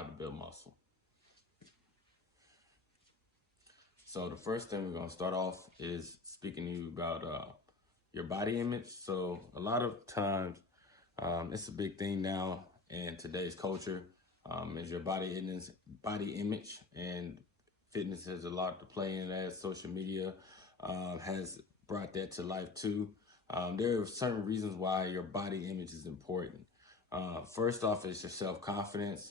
how to build muscle. So the first thing we're gonna start off is speaking to you about your body image. So a lot of times, it's a big thing now in today's culture. Is your body image, and fitness has a lot to play in that. Social media has brought that to life too. There are certain reasons why your body image is important. First off, is your self confidence.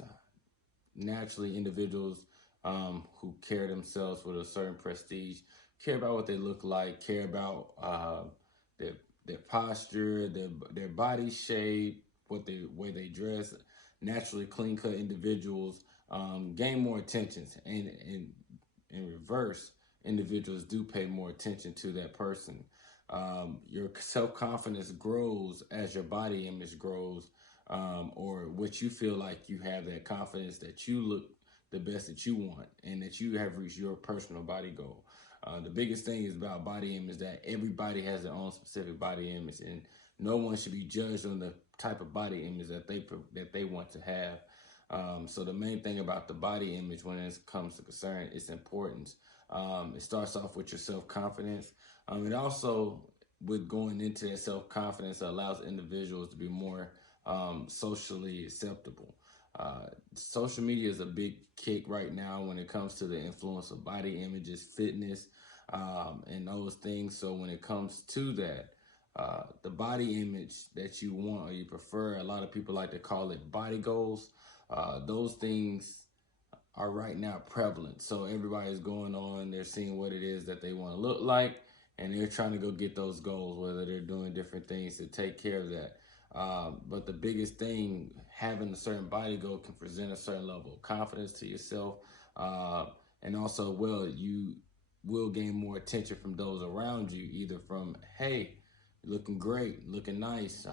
Naturally, individuals who carry themselves with a certain prestige care about what they look like, care about their their posture, their body shape, what they way they dress. Naturally, clean cut individuals gain more attention, and in reverse, individuals do pay more attention to that person. Your self confidence grows as your body image grows, or what you feel like you have that confidence that you look the best that you want and that you have reached your personal body goal. The biggest thing is about body image that everybody has their own specific body image, and no one should be judged on the type of body image that they want to have. So the main thing about the body image when it comes to concern, its importance. It starts off with your self confidence. It also, with going into that self confidence, allows individuals to be more socially acceptable. Social media is a big kick right now when it comes to the influence of body images, fitness, and those things. So when it comes to that, the body image that you want or you prefer, a lot of people like to call it body goals. Those things are right now prevalent. So everybody's going on, they're seeing what it is that they want to look like, and they're trying to go get those goals, whether they're doing different things to take care of that. But the biggest thing, having a certain body goal can present a certain level of confidence to yourself. Uh, and also, well, you will gain more attention from those around you, either from, hey, looking great, looking nice.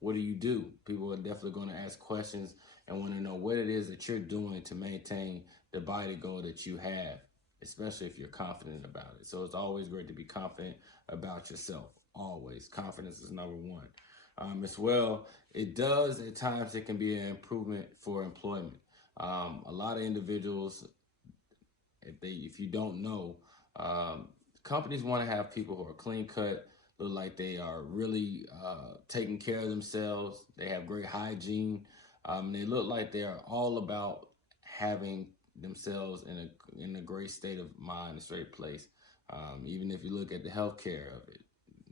What do you do? People are definitely going to ask questions and want to know what it is that you're doing to maintain the body goal that you have, especially if you're confident about it. So it's always great to be confident about yourself. Always. Confidence is number one. As well, it does at times, it can be an improvement for employment. A lot of individuals, if you don't know, companies want to have people who are clean cut, look like they are really taking care of themselves. They have great hygiene. They look like they are all about having themselves in a great state of mind, a straight place. Even if you look at the healthcare of it,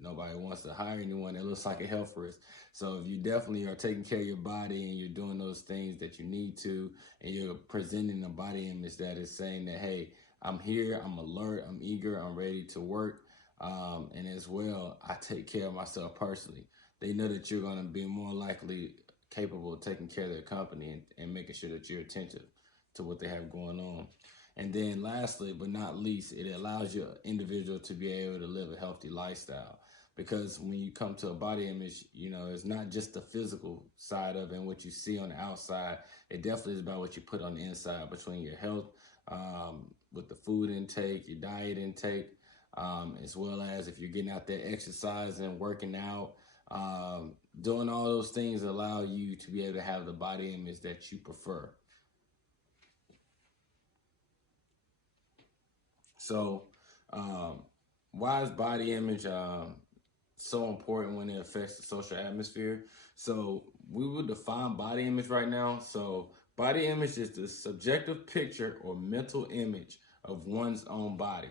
nobody wants to hire anyone that looks like a health risk. So if you definitely are taking care of your body and you're doing those things that you need to, and you're presenting a body image that is saying that, hey, I'm here, I'm alert, I'm eager, I'm ready to work. And as well, I take care of myself personally. They know that you're going to be more likely capable of taking care of their company and making sure that you're attentive to what they have going on. And then lastly, but not least, it allows your individual to be able to live a healthy lifestyle. Because when you come to a body image, it's not just the physical side of it and what you see on the outside. It definitely is about what you put on the inside, between your health, with the food intake, your diet intake, as well as if you're getting out there exercising, working out, doing all those things allow you to be able to have the body image that you prefer. So, why is body image so important when it affects the social atmosphere? So, we will define body image right now. So, body image is the subjective picture or mental image of one's own body.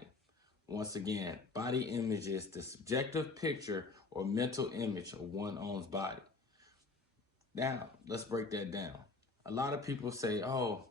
Once again, body image is the subjective picture or mental image of one's own body. Now, let's break that down. A lot of people say, oh,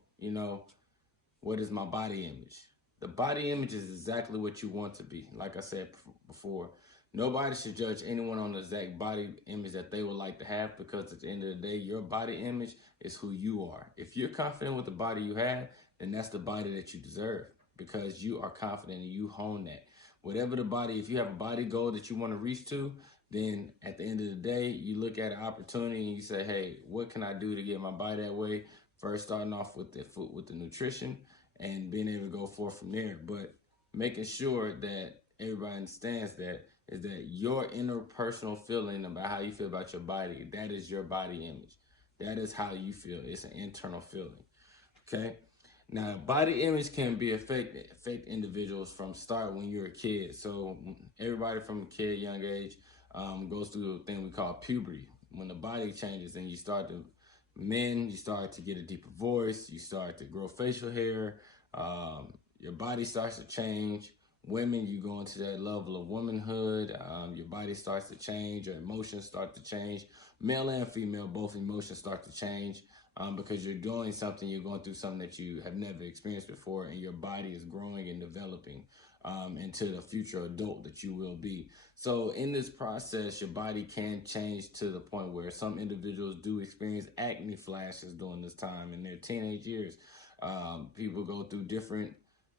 what is my body image? The body image is exactly what you want to be. Like I said before, nobody should judge anyone on the exact body image that they would like to have, because at the end of the day, your body image is who you are. If you're confident with the body you have, then that's the body that you deserve, because you are confident and you hone that. Whatever the body, if you have a body goal that you want to reach to, then at the end of the day, you look at an opportunity and you say, hey, what can I do to get my body that way? First, starting off with the food, with the nutrition, and being able to go forth from there. But making sure that everybody understands that is that your interpersonal feeling about how you feel about your body, that is your body image. That is how you feel. It's an internal feeling. Okay. Now, body image can be affect individuals from start when you're a kid. So everybody from a kid, young age, goes through a thing we call puberty. When the body changes and you start to get a deeper voice, you start to grow facial hair, your body starts to change. Women, you go into that level of womanhood, your body starts to change, your emotions start to change. Male and female, both emotions start to change. Because you're doing something, you're going through something that you have never experienced before, and your body is growing and developing into the future adult that you will be. So in this process, your body can change to the point where some individuals do experience acne flashes during this time in their teenage years. People go through different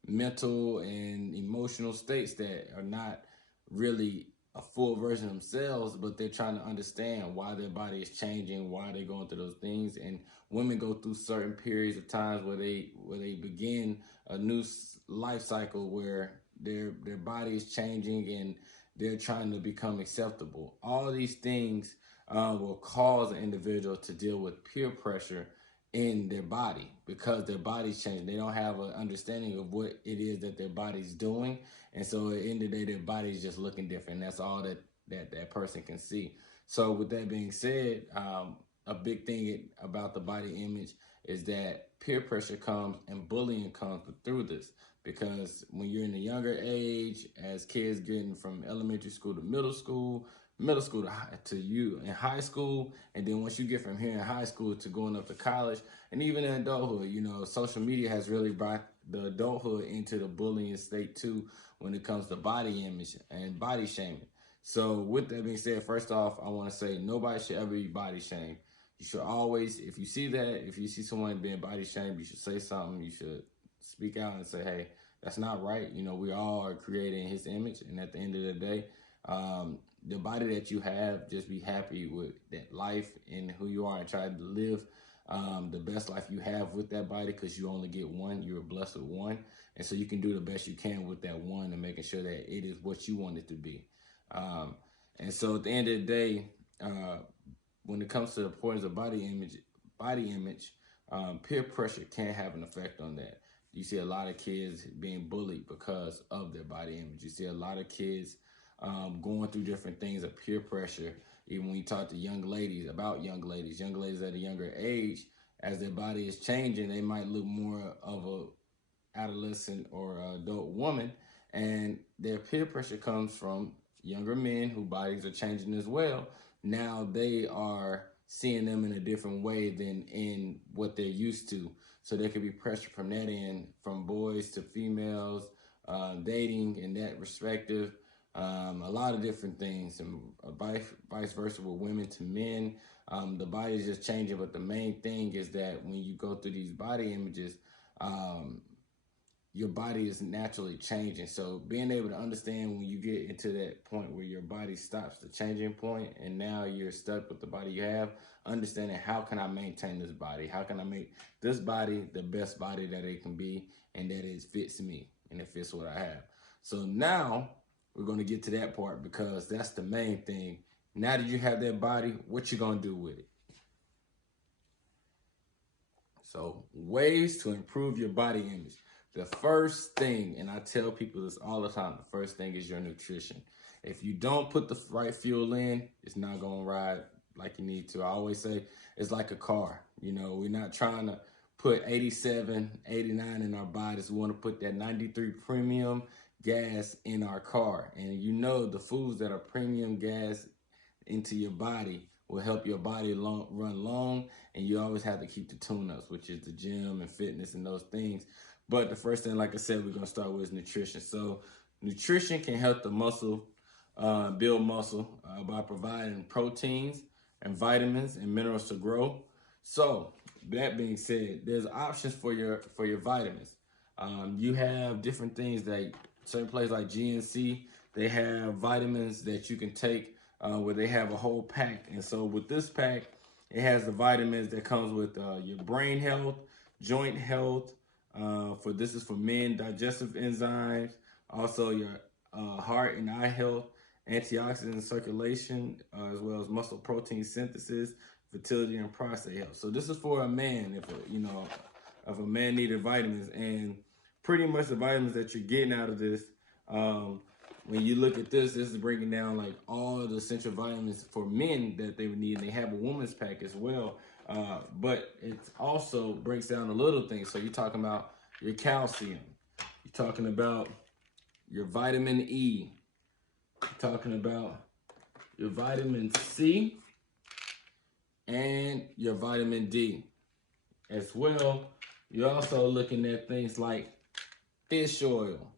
mental and emotional states that are not really a full version of themselves, but they're trying to understand why their body is changing, why they're going through those things. And women go through certain periods of times where they begin a new life cycle where their body is changing and they're trying to become acceptable. All these things will cause an individual to deal with peer pressure in their body because their body's changing. They don't have an understanding of what it is that their body's doing. And so at the end of the day, their body's just looking different. That's all that person can see. So with that being said, a big thing about the body image is that peer pressure comes and bullying comes through this. Because when you're in a younger age, as kids getting from elementary school to middle school to you in high school, and then once you get from here in high school to going up to college, and even in adulthood, social media has really brought the adulthood into the bullying state too when it comes to body image and body shaming. So with that being said, first off, I want to say nobody should ever be body shamed. You should always, if you see someone being body shamed, you should say something. You should speak out and say, hey, that's not right. We all are creating his image. And at the end of the day, the body that you have, just be happy with that life and who you are and try to live the best life you have with that body, because you only get one. You're blessed with one. And so you can do the best you can with that one and making sure that it is what you want it to be. And so at the end of the day, when it comes to the importance of body image, peer pressure can have an effect on that. You see a lot of kids being bullied because of their body image. You see a lot of kids going through different things of peer pressure. Even when you talk to young ladies at a younger age, as their body is changing, they might look more of a adolescent or adult woman, and their peer pressure comes from younger men whose bodies are changing as well. Now they are seeing them in a different way than in what they're used to. So there could be pressure from that end, from boys to females, dating in that respective, a lot of different things, and vice versa with women to men. The body is just changing, but the main thing is that when you go through these body images, your body is naturally changing. So being able to understand when you get into that point where your body stops the changing point and now you're stuck with the body you have, understanding how can I maintain this body? How can I make this body the best body that it can be and that it fits me and it fits what I have? So now we're going to get to that part, because that's the main thing. Now that you have that body, what you going to do with it? So ways to improve your body image. The first thing, and I tell people this all the time, the first thing is your nutrition. If you don't put the right fuel in, it's not going to ride like you need to. I always say it's like a car. We're not trying to put 87, 89 in our bodies. We want to put that 93 premium gas in our car. And the foods that are premium gas into your body will help your body run long, and you always have to keep the tune-ups, which is the gym and fitness and those things. But the first thing, like I said, we're going to start with is nutrition. So nutrition can help the muscle build muscle by providing proteins and vitamins and minerals to grow. So that being said, there's options for your vitamins. You have different things that certain places like GNC, they have vitamins that you can take where they have a whole pack. And so with this pack, it has the vitamins that comes with your brain health, joint health. This is for men, digestive enzymes, also your heart and eye health, antioxidant circulation, as well as muscle protein synthesis, fertility, and prostate health. So this is for a man, if of a man needed vitamins. And pretty much the vitamins that you're getting out of this, when you look at this is breaking down like all the essential vitamins for men that they would need. And they have a woman's pack as well. But it also breaks down the little things. So you're talking about your calcium. You're talking about your vitamin E. You're talking about your vitamin C and your vitamin D. As well, you're also looking at things like fish oil,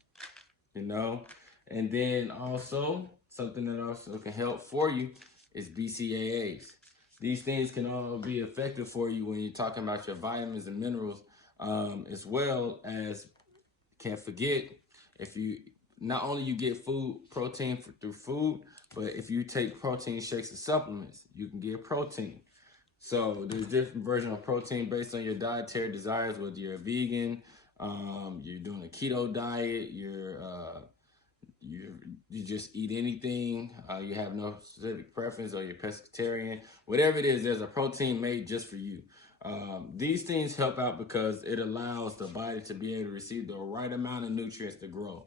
you know, and then also something that also can help for you is BCAAs. These things can all be effective for you when you're talking about your vitamins and minerals, as well as, can't forget, if you not only you get protein through food, but if you take protein shakes and supplements, you can get protein. So there's different versions of protein based on your dietary desires, whether you're a vegan, you're doing a keto diet, you just eat anything, you have no specific preference, or you're pescatarian, whatever it is, there's a protein made just for you. These things help out because it allows the body to be able to receive the right amount of nutrients to grow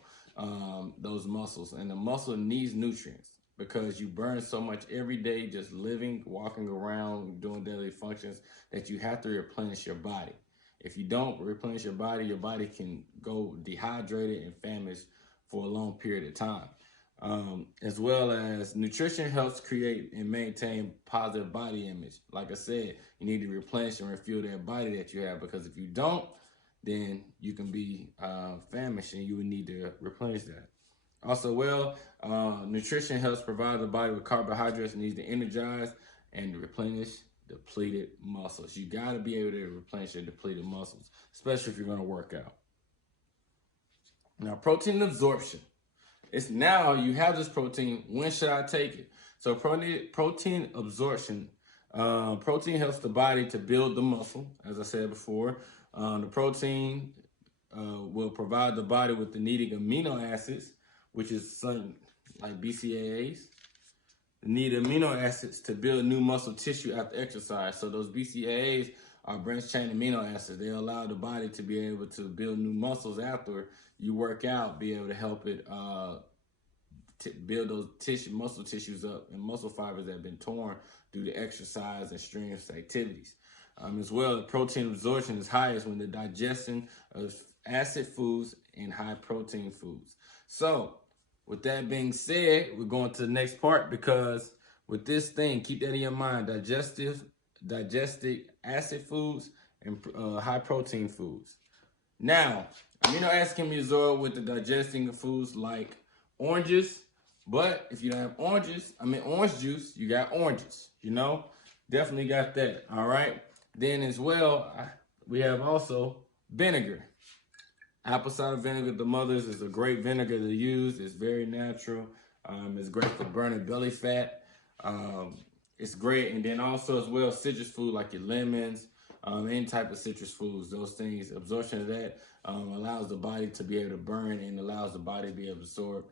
those muscles. And the muscle needs nutrients because you burn so much every day just living, walking around, doing daily functions, that you have to replenish your body. If you don't replenish your body can go dehydrated and famished for a long period of time. As well as nutrition helps create and maintain positive body image. Like I said, you need to replenish and refuel that body that you have, because if you don't, then you can be famished and you would need to replenish that. Also, nutrition helps provide the body with carbohydrates it needs to energize and replenish depleted muscles. You got to be able to replenish your depleted muscles, especially if you're going to work out. Now, protein absorption. It's now you have this protein. When should I take it? So protein absorption. Protein helps the body to build the muscle, as I said before. The protein will provide the body with the needed amino acids, which is certain like BCAAs. The needed amino acids to build new muscle tissue after exercise. So those BCAAs are branched chain amino acids. They allow the body to be able to build new muscles after you work out, be able to help it build those muscle tissues up and muscle fibers that have been torn due to exercise and strenuous activities. As well, protein absorption is highest when the digestion of acid foods and high protein foods. So with that being said, we're going to the next part, because with this thing, keep that in your mind: digested acid foods and high protein foods. Now, amino acids can be absorbed with the digesting of foods like oranges, but if you don't have orange juice, you got oranges, definitely got that. All right. Then as well, we have also vinegar. Apple cider vinegar, the Mother's, is a great vinegar to use. It's very natural. It's great for burning belly fat. It's great. And then also as well, citrus food like your lemons, any type of citrus foods, those things, absorption of that allows the body to be able to burn and allows the body to be able to absorb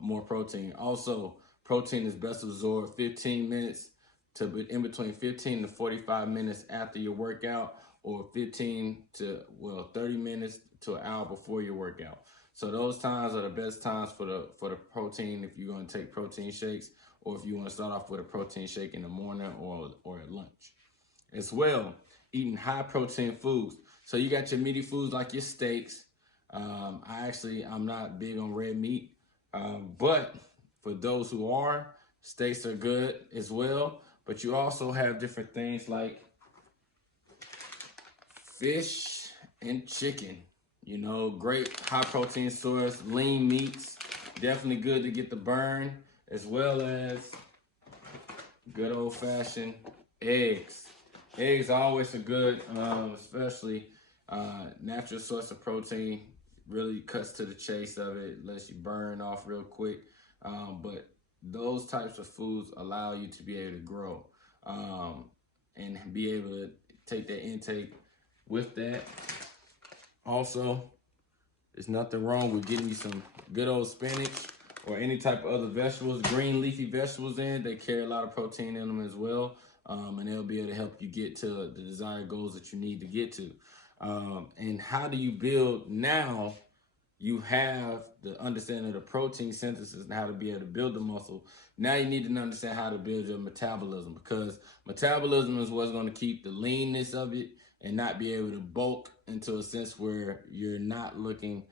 more protein. Also, protein is best absorbed 15 minutes to in between 15 to 45 minutes after your workout, or 15 to 30 minutes to an hour before your workout. So those times are the best times for the protein if you're going to take protein shakes, or if you want to start off with a protein shake in the morning or at lunch. As well, eating high protein foods. So you got your meaty foods like your steaks. I'm not big on red meat, but for those who are, steaks are good as well. But you also have different things like fish and chicken. Great high protein source. Lean meats, definitely good to get the burn, as well as good old fashioned eggs. Eggs are always a good, especially natural source of protein. Really cuts to the chase of it, lets you burn off real quick. But those types of foods allow you to be able to grow and be able to take that intake with that. Also, there's nothing wrong with getting you some good old spinach or any type of other vegetables, green leafy vegetables in. They carry a lot of protein in them as well. And they'll be able to help you get to the desired goals that you need to get to. And how do you build now? You have the understanding of the protein synthesis and how to be able to build the muscle. Now you need to understand how to build your metabolism, because metabolism is what's going to keep the leanness of it and not be able to bulk into a sense where you're not looking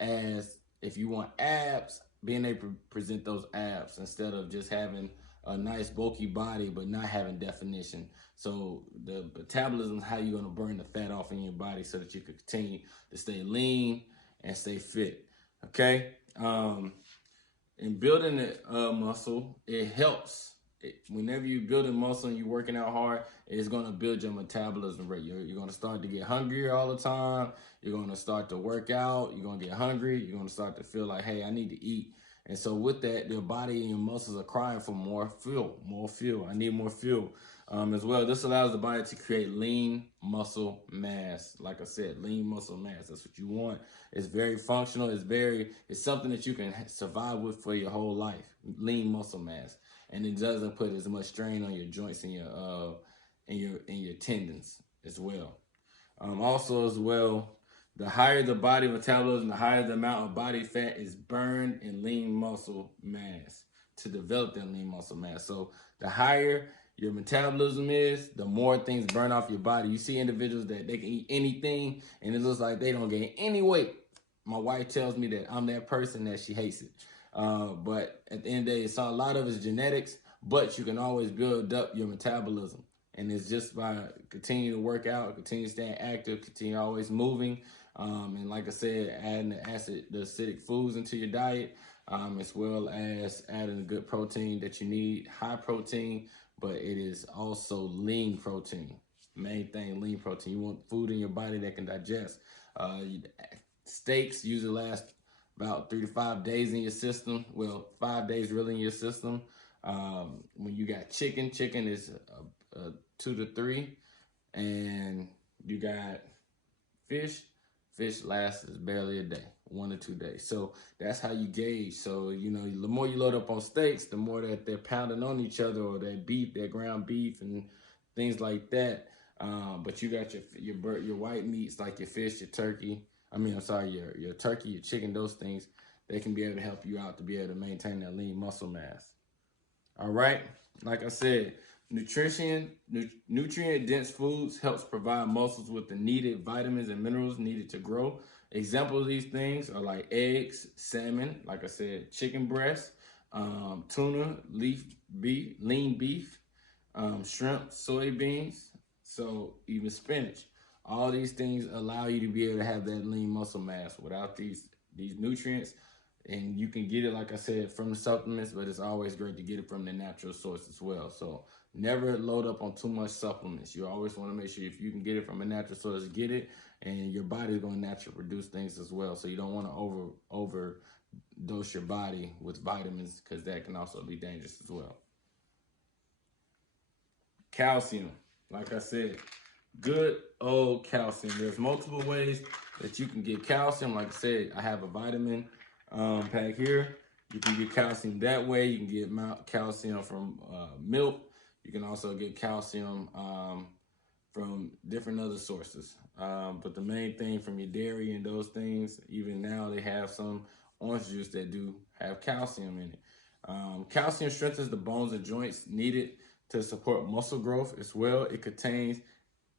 as, if you want abs, being able to present those abs instead of just having a nice bulky body but not having definition. So the metabolism is how you're going to burn the fat off in your body so that you can continue to stay lean and stay fit. Okay. In building a muscle, it helps. Whenever you're building muscle and you're working out hard, it's going to build your metabolism rate. You're going to start to get hungrier all the time. You're going to start to work out. You're going to get hungry. You're going to start to feel like, hey, I need to eat. And so with that, your body and your muscles are crying for more fuel, more fuel. I need more fuel. As well, this allows the body to create lean muscle mass. Like I said, lean muscle mass. That's what you want. It's very functional. It's something that you can survive with for your whole life. Lean muscle mass, and it doesn't put as much strain on your joints and your tendons as well. Also, as well, the higher the body metabolism, the higher the amount of body fat is burned in lean muscle mass to develop that lean muscle mass. So the higher your metabolism is, the more things burn off your body. You see individuals that they can eat anything and it looks like they don't gain any weight. My wife tells me that I'm that person that she hates it. But at the end of the day, it's a lot of it's genetics, but you can always build up your metabolism. And it's just by continuing to work out, continue staying active, continue always moving. And like I said, adding the acidic foods into your diet, as well as adding the good protein that you need, high protein, but it is also lean protein. Main thing, lean protein. You want food in your body that can digest. Steaks usually last about 3 to 5 days in your system. Well, 5 days really in your system. When you got chicken is 2 to 3, and you got fish lasts barely a day, 1 or 2 days. So that's how you gauge. So, you know, the more you load up on steaks, the more that they're pounding on each other, or that beef, that ground beef and things like that. But you got your white meats like your fish, your turkey. Your turkey, your chicken, those things, they can be able to help you out to be able to maintain that lean muscle mass. All right. Like I said, nutrient-dense foods helps provide muscles with the needed vitamins and minerals needed to grow. Examples of these things are like eggs, salmon, like I said, chicken breast, tuna, lean beef, shrimp, soybeans, so even spinach. All these things allow you to be able to have that lean muscle mass without these nutrients. And you can get it, like I said, from the supplements, but it's always great to get it from the natural source as well. So never load up on too much supplements. You always want to make sure if you can get it from a natural source, get it, and your body is going to naturally produce things as well. So you don't want to overdose your body with vitamins, because that can also be dangerous as well. Calcium, like I said, good old calcium. There's multiple ways that you can get calcium. Like I said, I have a vitamin pack here. You can get calcium that way. You can get calcium from milk. You can also get calcium from different other sources. But the main thing from your dairy and those things, even now they have some orange juice that do have calcium in it. Calcium strengthens the bones and joints needed to support muscle growth as well. It contains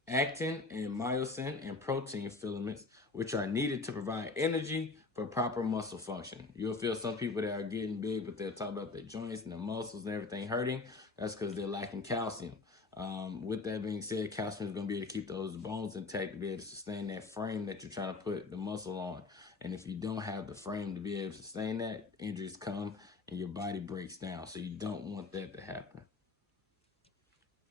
actin and myosin and protein filaments, which are needed to provide energy for proper muscle function. You'll feel some people that are getting big, but they'll talk about their joints and their muscles and everything hurting. That's because they're lacking calcium. With that being said, calcium is going to be able to keep those bones intact, to be able to sustain that frame that you're trying to put the muscle on. And if you don't have the frame to be able to sustain that, injuries come and your body breaks down. So you don't want that to happen.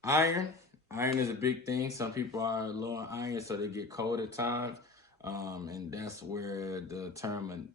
Iron is a big thing. Some people are low on iron, so they get cold at times. And that's where the term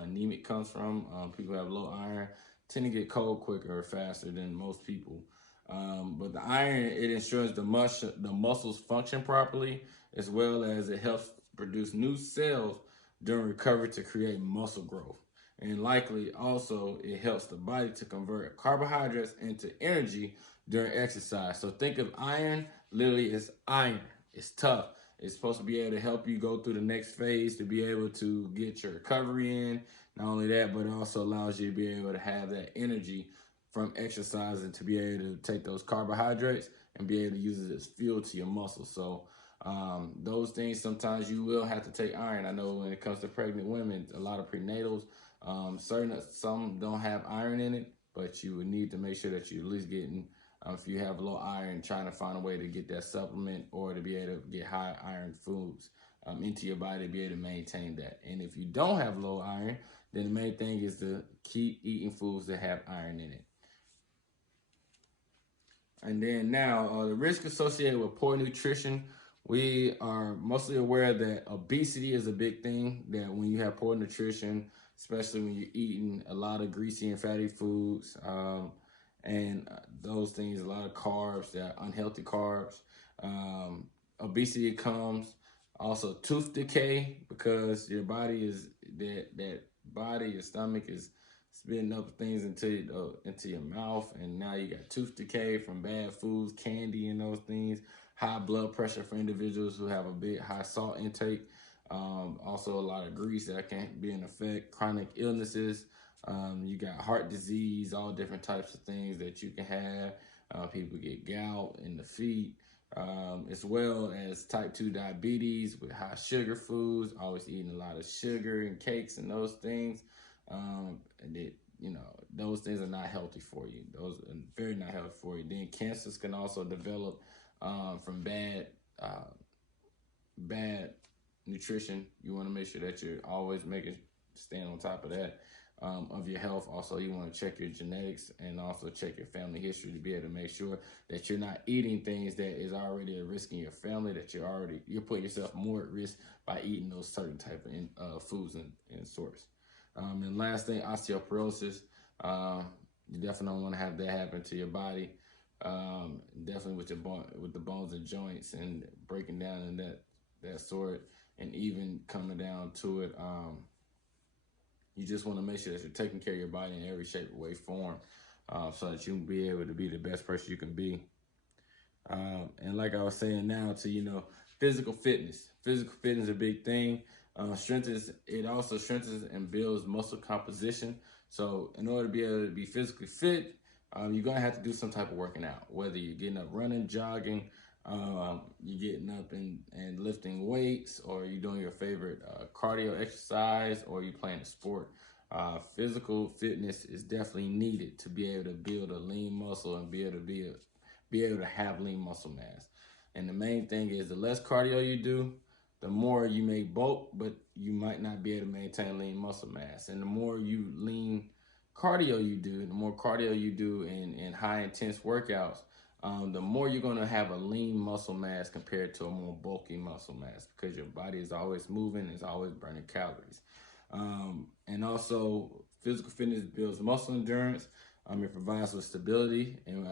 anemic comes from. People who have low iron tend to get cold quicker or faster than most people. But the iron, it ensures the muscles function properly, as well as it helps produce new cells during recovery to create muscle growth. And likely also it helps the body to convert carbohydrates into energy during exercise. So think of iron literally as iron. It's tough. It's supposed to be able to help you go through the next phase, to be able to get your recovery in. Not only that, but it also allows you to be able to have that energy from exercising, to be able to take those carbohydrates and be able to use it as fuel to your muscles. So those things, sometimes you will have to take iron. I know when it comes to pregnant women, a lot of prenatals, some don't have iron in it, but you would need to make sure that you're at least getting, if you have low iron, trying to find a way to get that supplement or to be able to get high iron foods into your body to be able to maintain that. And if you don't have low iron, then the main thing is to keep eating foods that have iron in it. And then now, the risk associated with poor nutrition. We are mostly aware that obesity is a big thing, that when you have poor nutrition, especially when you're eating a lot of greasy and fatty foods, and those things, a lot of carbs, that unhealthy carbs, obesity comes. Also tooth decay, because your body is, that body, your stomach is spitting up things into your mouth, and now you got tooth decay from bad foods, candy, and those things. High blood pressure for individuals who have a big high salt intake. Also a lot of grease that can be an effect. Chronic illnesses. You got heart disease, all different types of things that you can have. People get gout in the feet, as well as type 2 diabetes with high sugar foods, always eating a lot of sugar and cakes and those things. And it, those things are not healthy for you. Those are very not healthy for you. Then cancers can also develop from bad nutrition. You want to make sure that you're always staying on top of that, of your health. Also, you want to check your genetics and also check your family history to be able to make sure that you're not eating things that is already a risk in your family, that you're putting yourself more at risk by eating those certain type of foods and sorts. And last thing, osteoporosis. You definitely don't want to have that happen to your body. Definitely with the bones and joints and breaking down in that sort, and even coming down to it. You just want to make sure that you're taking care of your body in every shape, way, form, so that you can be able to be the best person you can be. And like I was saying now, to physical fitness. Physical fitness is a big thing. It also strengthens and builds muscle composition. So in order to be able to be physically fit, you're gonna have to do some type of working out. Whether you're getting up running, jogging, you're getting up and lifting weights, or you're doing your favorite cardio exercise, or you're playing a sport. Physical fitness is definitely needed to be able to build a lean muscle and be able to have lean muscle mass. And the main thing is, the less cardio you do, the more you may bulk, but you might not be able to maintain lean muscle mass. And the more cardio you do, the more cardio you do in high intense workouts, the more you're going to have a lean muscle mass compared to a more bulky muscle mass, because your body is always moving, it's always burning calories. And also, physical fitness builds muscle endurance. It provides with stability and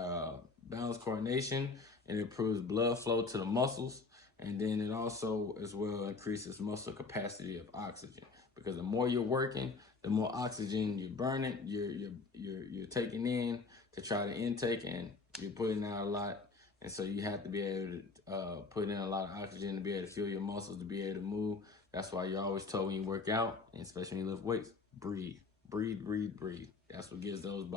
balance coordination, and it improves blood flow to the muscles. And then it also as well increases muscle capacity of oxygen, because the more you're working, the more oxygen you're burning, you're taking in to try to intake, and you're putting out a lot. And so you have to be able to put in a lot of oxygen to be able to fuel your muscles, to be able to move. That's why you're always told when you work out, and especially when you lift weights, breathe, breathe, breathe, breathe. That's what gives those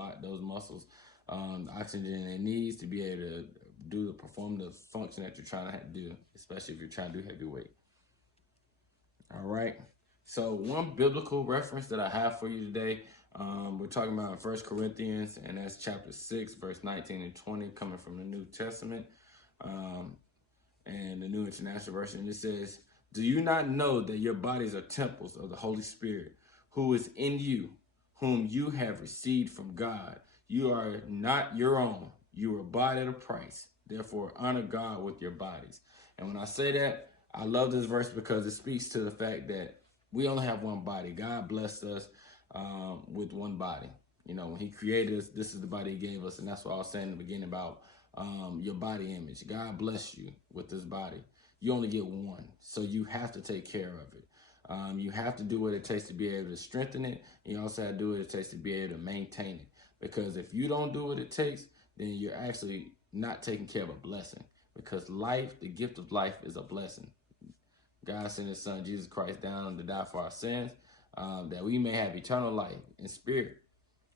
muscles the oxygen it needs to be able to perform the function that you're trying to do, especially if you're trying to do heavy weight. All right. So one biblical reference that I have for you today, we're talking about 1 Corinthians, and that's chapter 6, verse 19 and 20, coming from the New Testament, and the New International Version. It says, "Do you not know that your bodies are temples of the Holy Spirit, who is in you, whom you have received from God? You are not your own. You were bought at a price. Therefore, honor God with your bodies." And when I say that, I love this verse because it speaks to the fact that we only have one body. God blessed us with one body. When he created us, this is the body he gave us. And that's what I was saying in the beginning about your body image. God bless you with this body. You only get one, so you have to take care of it. You have to do what it takes to be able to strengthen it. And you also have to do what it takes to be able to maintain it. Because if you don't do what it takes, then you're actually not taking care of a blessing. Because life, the gift of life, is a blessing. God sent his son, Jesus Christ, down to die for our sins, that we may have eternal life in spirit,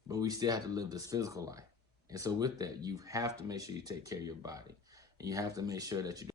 but we still have to live this physical life. And so with that, you have to make sure you take care of your body. And you have to make sure that you're